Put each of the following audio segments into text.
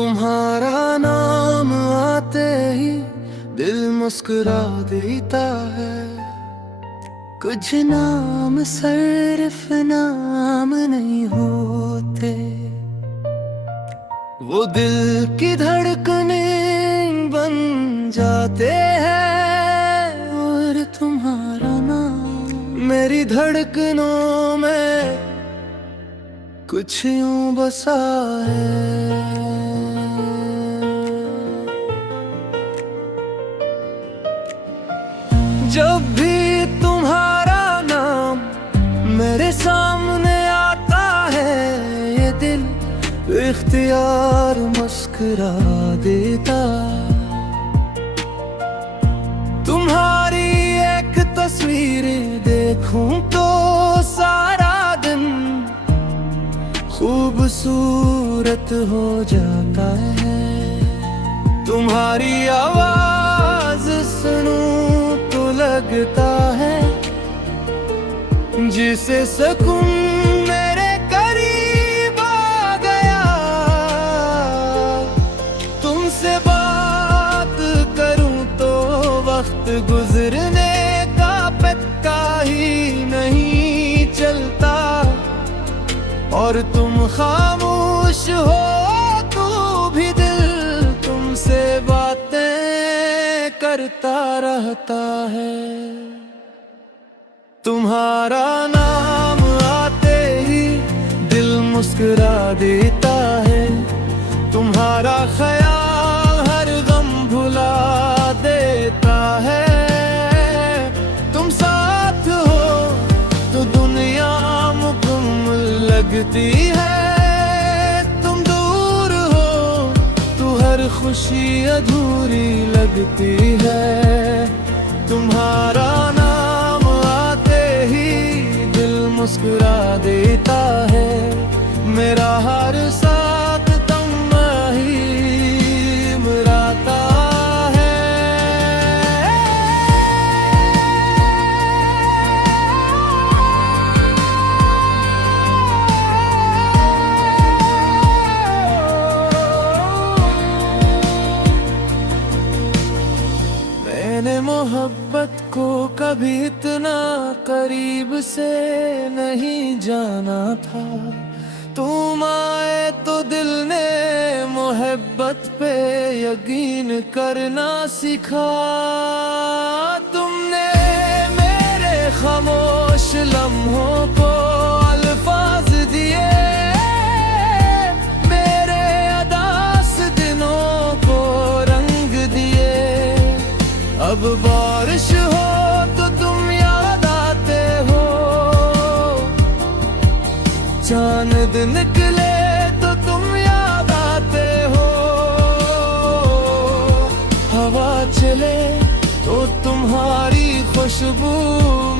तुम्हारा नाम आते ही दिल मुस्कुरा देता है। कुछ नाम सिर्फ नाम नहीं होते, वो दिल की धड़कने बन जाते हैं। और तुम्हारा नाम मेरी धड़कनों में कुछ यूं बसा है। जब भी तुम्हारा नाम मेरे सामने आता है, ये दिल इख्तियार मुस्कुरा देता। तुम्हारी एक तस्वीर देखूं तो सारा दिन खूबसूरत हो जाता है। तुम्हारी आवाज सुनूं तो लगता है जिसे सुकून मेरे करीब आ गया। तुमसे बात करूं तो वक्त गुजरने का पता ही नहीं चलता। और तुम खामोश हो तो भी दिल तुमसे बातें करता रहता है। तुम्हारा नाम आते ही दिल मुस्कुरा देता है। तुम्हारा ख्याल हर गम भुला देता है। तुम साथ हो तो दुनिया मुकम्मल लगती है। तुम दूर हो तो हर खुशी अधूरी लगती है। तुम्हारा नाम आते ही दिल मुस्कुरा देता है। मेरा हर साथ तुम ही मुराता है। मैंने मोहब्बत को कभी इतना करीब से नहीं जाना था। तुम आए तो दिल ने मोहब्बत पे यकीन करना सीखा। तुमने मेरे खामोश लम्हों को अल्फाज दिए, मेरे अदास दिनों को रंग दिए। अब बारिश हो तो तुम याद आते हो, चांद निकले तो तुम याद आते हो। हवा चले तो तुम्हारी खुशबू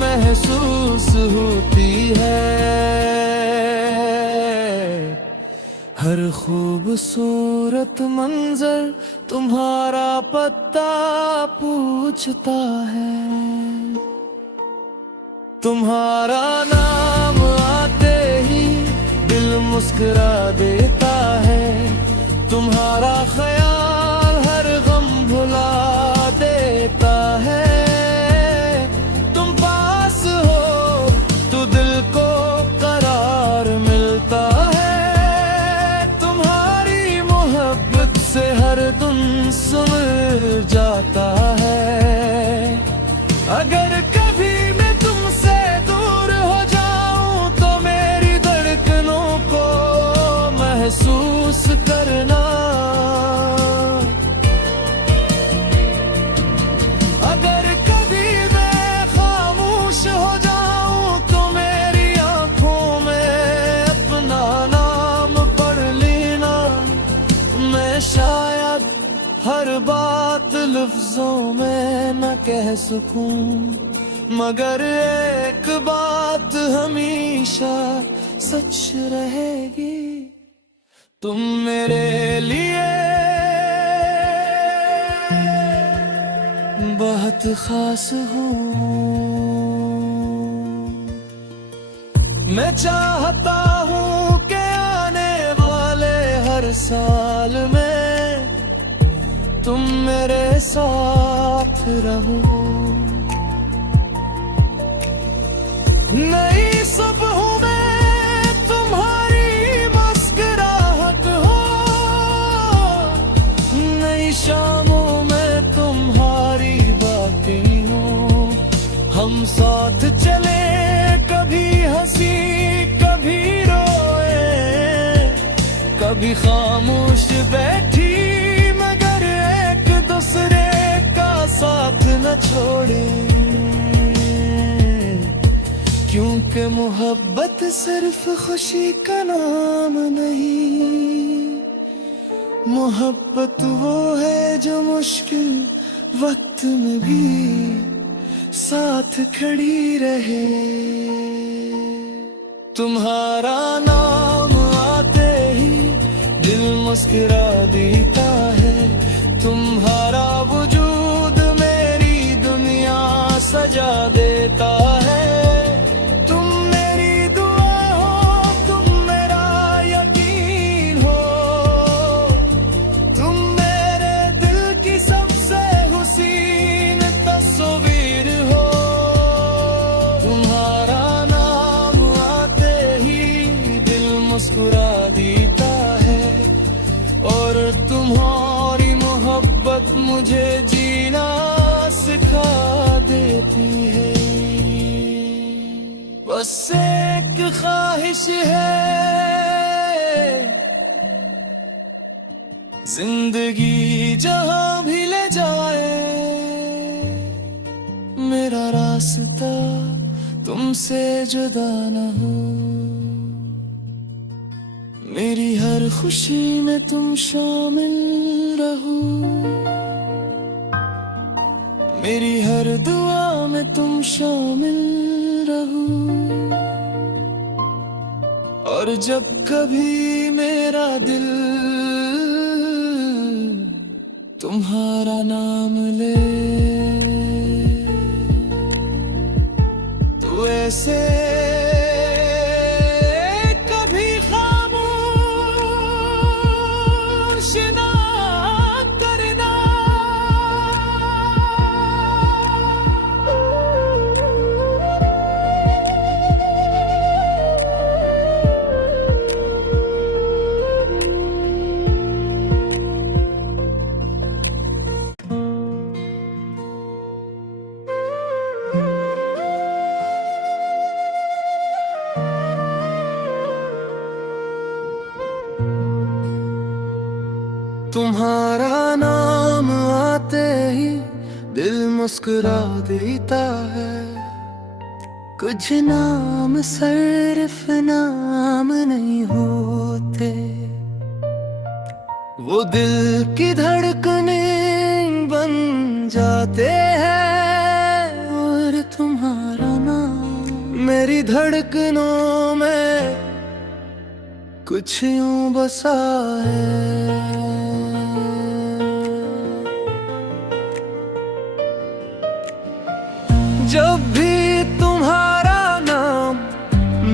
महसूस होती है। हर खूबसूरत मंजर तुम्हारा पता पूछता है। तुम्हारा नाम आते ही दिल मुस्कुरा देता है। तुम्हारा ख्याल हर गम भुला देता है। तुम पास हो तो दिल को करार मिलता है। तुम्हारी मोहब्बत से हर दिन सुलझ जाता है। अगर कभी मैं तुमसे दूर हो जाऊं तो मेरी धड़कनों को महसूस करना। अगर कभी मैं खामोश हो जाऊं तो मेरी आंखों में अपना नाम पढ़ लेना। मैं शायद हर बात लफ्जों में न कह सकूं, मगर एक बात हमेशा सच रहेगी। तुम मेरे लिए बहुत खास हो। मैं चाहता हूँ कि आने वाले हर साल में तुम मेरे साथ रहो। नई सुबह में तुम्हारी मुस्कुराहट हो, नई शामों में तुम्हारी बातें हो। हम साथ चले, कभी हंसी कभी रोए, कभी खामोश बैठी मगर एक दूसरे का साथ न छोड़े। क्योंकि मोहब्बत सिर्फ खुशी का नाम नहीं, मोहब्बत वो है जो मुश्किल वक्त में भी साथ खड़ी रहे। तुम्हारा नाम आते ही दिल मुस्कुरा देता है, तुम्हारा वजूद मेरी दुनिया सजा देता है। मुस्कुरा देता है और तुम्हारी मोहब्बत मुझे जीना सिखा देती है। बस एक ख्वाहिश है, जिंदगी जहां भी ले जाए, मेरा रास्ता तुमसे जुदा न हो। मेरी हर खुशी में तुम शामिल रहो, मेरी हर दुआ में तुम शामिल रहो। और जब कभी मेरा दिल तुम्हारा नाम ले, तो ऐसे तुम्हारा नाम आते ही दिल मुस्कुरा देता है। कुछ नाम सिर्फ नाम नहीं होते, वो दिल की धड़कनें बन जाते हैं। और तुम्हारा नाम मेरी धड़कनों में कुछ यूं बसा है। जब भी तुम्हारा नाम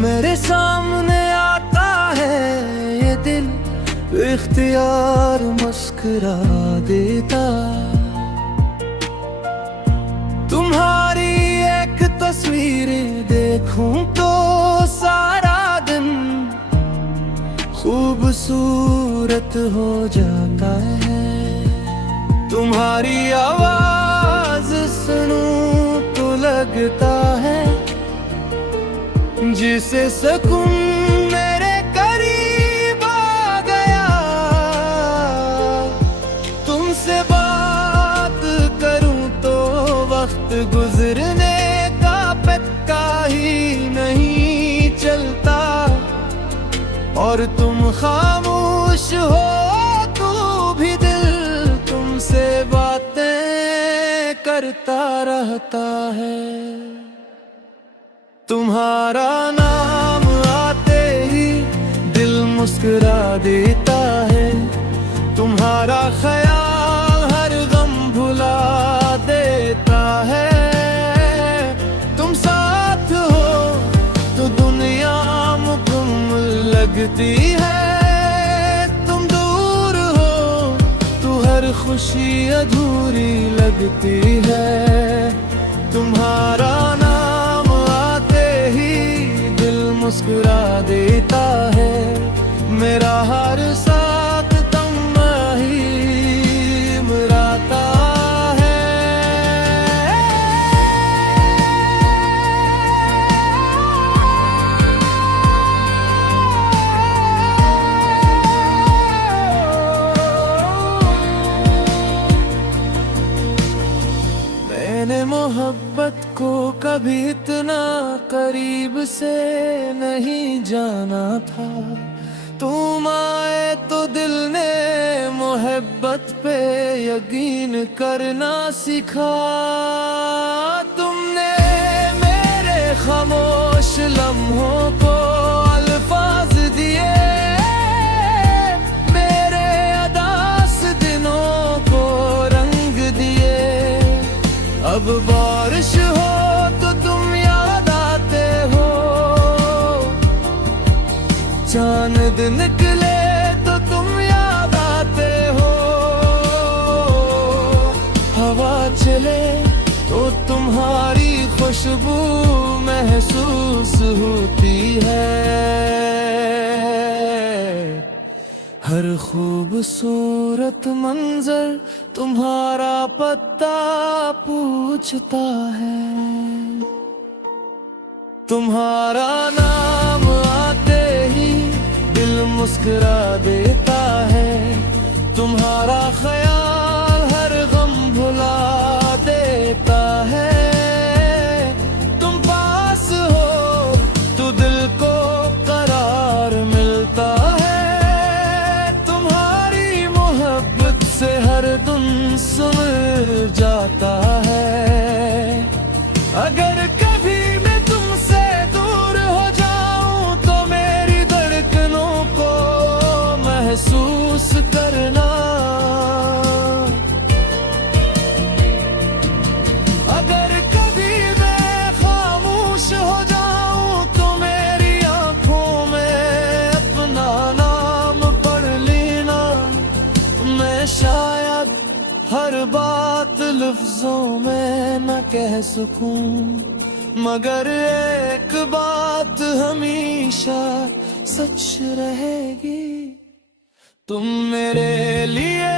मेरे सामने आता है, ये दिल इख्तियार मुस्कुरा देता। तुम्हारी एक तस्वीर देखूं तो सारा दिन खूबसूरत हो जाता है। तुम्हारी आवाज सुनूं तो लगता है जिसे सुकून मेरे करीब आ गया। तुमसे बात करूं तो वक्त गुजरने का पता ही नहीं चलता। और तुम खामोश हो तो भी दिल तुमसे बातें करता रहता है। तुम्हारा नाम आते ही दिल मुस्कुरा देता है। तुम्हारा ख्याल हर गम भुला देता है। तुम साथ हो तो दुनिया मुकम्मल लगती है। तुम दूर हो तो हर हर खुशी अधूरी लगती है। तुम्हारा नाम आते ही दिल मुस्कुरा देता है। मेरा हर साथ तुम ही मुराता है। मैंने मोहब्बत को कभी इतना करीब से नहीं जाना था। तुम आए तो दिल ने मोहब्बत पे यकीन करना सीखा। तुमने मेरे खामोश लम्हों को अल्फाज दिए, मेरे अदास दिनों को रंग दिए। अब बारिश हो तो तुम याद आते हो, चांद निकले तो तुम याद आते हो। हवा चले तो तुम्हारी खुशबू महसूस होती है। हर खूबसूरत मंजर तुम्हारा पत्ता पूछता है। तुम्हारा नाम आते ही दिल मुस्कुरा देता है। तुम्हारा ख्याल हर गम भुला देता है। तुम पास हो तो दिल को करार मिलता है। तुम्हारी मोहब्बत से हर दिन सुलझ जाता है। अगर कभी मैं तुमसे दूर हो जाऊं तो मेरी धड़कनों को महसूस करना। अगर कभी मैं खामोश हो जाऊं तो मेरी आंखों में अपना नाम पढ़ लेना। मैं शायद हर बात लफ्जों में न कह सकूं, मगर एक बात हमेशा सच रहेगी। तुम मेरे लिए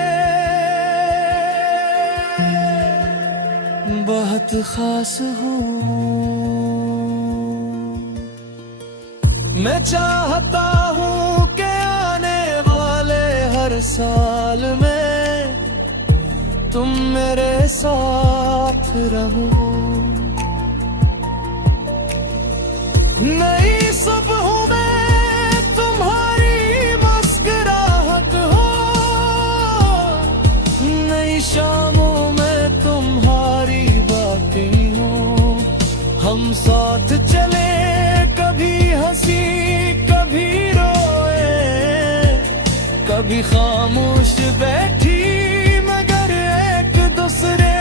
बहुत खास हो। मैं चाहता हूँ कि आने वाले हर साल में तुम मेरे साथ रहो। नई सुबह में तुम्हारी मुस्कुराहट हो, नई शामों में तुम्हारी बातें हो। हम साथ चले, कभी हंसी कभी रोए, कभी खामोश बैठी मगर एक दूसरे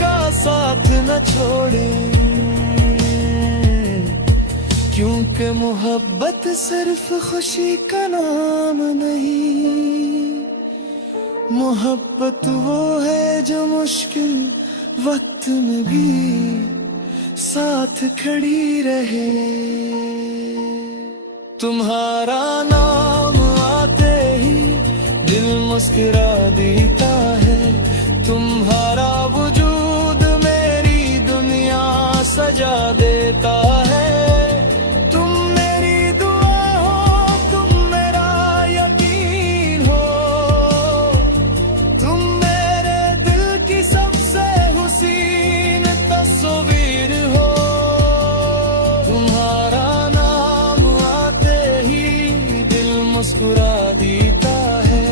का साथ न छोड़े। क्योंकि मोहब्बत सिर्फ खुशी का नाम नहीं, मोहब्बत वो है जो मुश्किल वक्त में भी साथ खड़ी रहे। तुम्हारा नाम आते ही दिल मुस्कुरा देता है। तुम्हारा वजूद मेरी दुनिया सजा देता है। मुस्कुरा देता है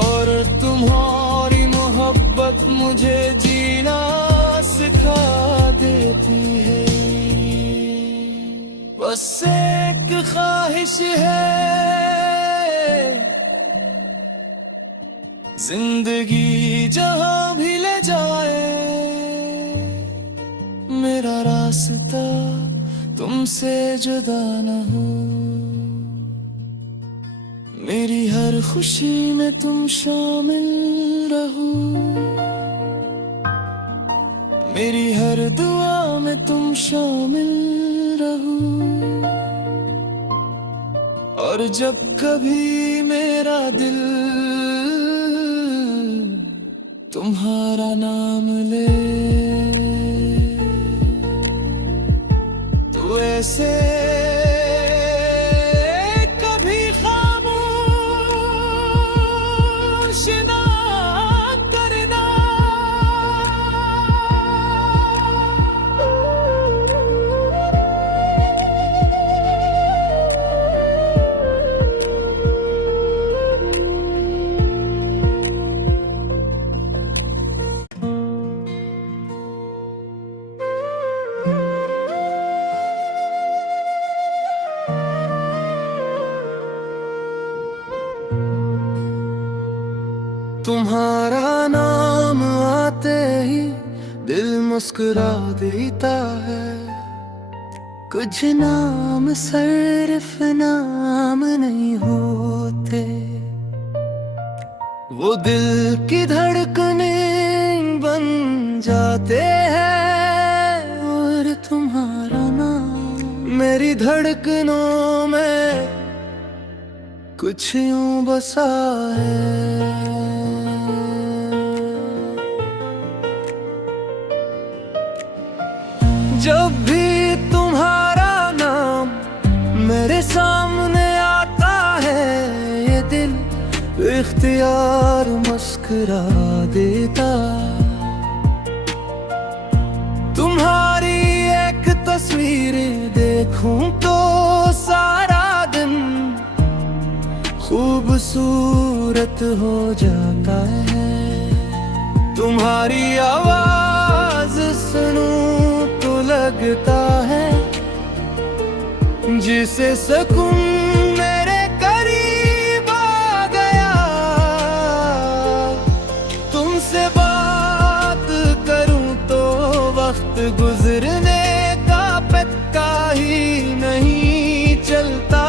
और तुम्हारी मोहब्बत मुझे जीना सिखा देती है। बस एक ख्वाहिश है, जिंदगी जहां भी ले जाए मेरा रास्ता तुमसे जुदा न हो। मेरी हर खुशी में तुम शामिल रहो, मेरी हर दुआ में तुम शामिल रहो। और जब कभी मेरा दिल तुम्हारा नाम ले, तो ऐसे कभी खामोश ना करना। तुम्हारा नाम आते ही दिल मुस्कुरा देता है। कुछ नाम सिर्फ नाम नहीं होते, वो दिल की धड़कनें बन जाते हैं। और तुम्हारा नाम मेरी धड़कनों में कुछ यूं बसा है। जब भी तुम्हारा नाम मेरे सामने आता है, ये दिल इख्तियार मुस्कुरा देता। तुम्हारी एक तस्वीर देखूं तो सारा दिन खूबसूरत हो जाता है। तुम्हारी आवाज सुनूं तो लगता है जिसे सुकून मेरे करीब आ गया। तुमसे बात करूं तो वक्त गुजरने का पता ही नहीं चलता।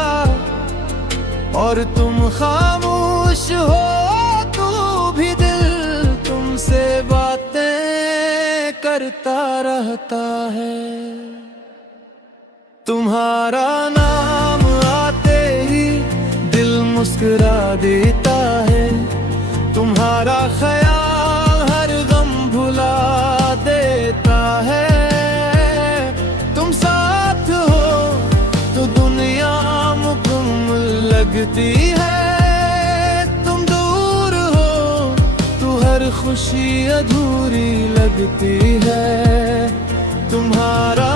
और तुम खामोश हो तो भी दिल तुमसे बातें करता रहता है। तुम्हारा नाम आते ही दिल मुस्कुरा देता है। तुम्हारा ख्याल हर गम भुला देता है। तुम साथ हो तो दुनिया मुकम्मल लगती है। तुम दूर हो तो हर खुशी अधूरी लगती है। तुम्हारा